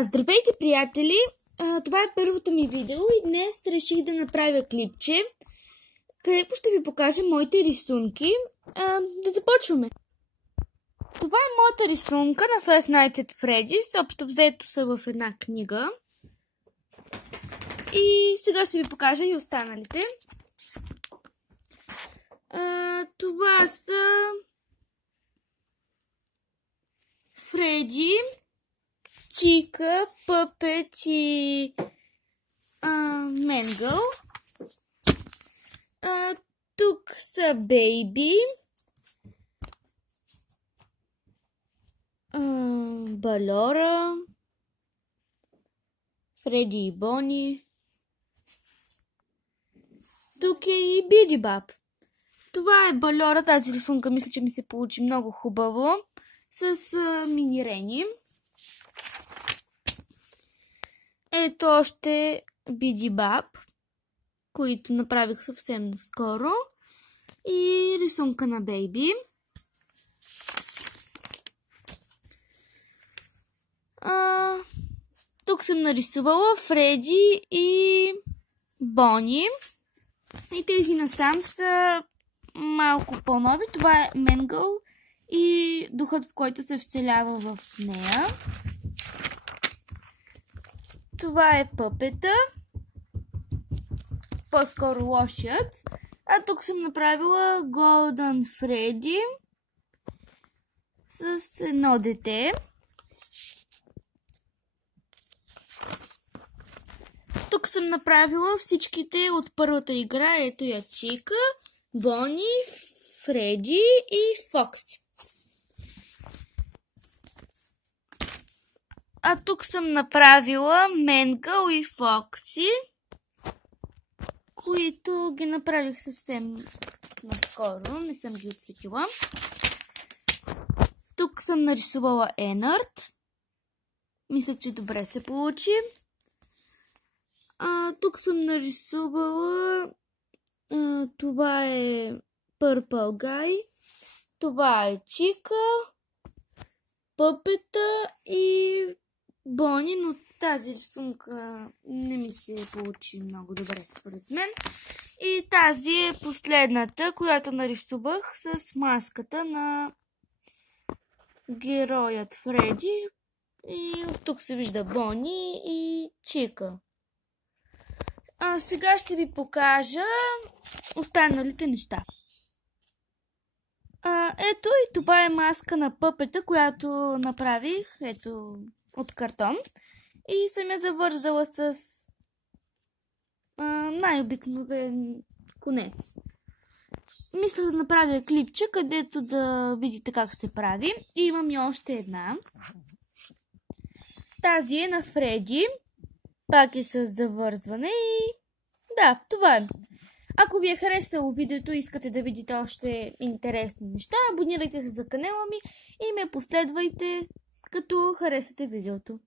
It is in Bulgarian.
Здравейте, приятели! Това е първото ми видео и днес реших да направя клипче, където ще ви покажа моите рисунки. Да започваме! Това е моята рисунка на Five Nights at Freddy's. Общо взето са в една книга. И сега ще ви покажа и останалите. Това са Фреди, Чика, Пъпет и Менгъл. Тук са Бейби, Балора, Фреди и Бони. Тук е и Бидибаб. Това е Балора. Тази рисунка мисля, че ми се получи много хубаво. С минирени. Ето още Бидибаб, които направих съвсем наскоро. И рисунка на Бейби. Тук съм нарисувала Фреди и Бони. И тези насам са малко по-нови. Това е Менгъл и духът, в който се вселява в нея. Това е Пъпета. По-скоро лошият. А тук съм направила Golden Фреди с едно дете. Тук съм направила всичките от първата игра. Ето я Чика, Бони, Фреди и Фокси. А тук съм направила Менгъл и Фокси, които ги направих съвсем наскоро. Не съм ги отсветила. Тук съм нарисувала Енард. Мисля, че добре се получи. Тук съм нарисувала това е Purple Guy, това е Чика, Пъпета и Бони, но тази рисунка не ми се получи много добре според мен. И тази е последната, която нарисувах с маската на героят Фреди. И от тук се вижда Бони и Чика. Сега ще ви покажа останалите неща. Ето и това е маска на Пъпета, която направих от картон. И съм я завързала с най-обикновен конец. Мисля да направя клипче, където да видите как се прави. И имам и още една. Тази е на Фреди. Пак е с завързване и да, това е. Ако ви е харесало видеото и искате да видите още интересни неща, абонирайте се за канала ми и ме последвайте, като харесате видеото.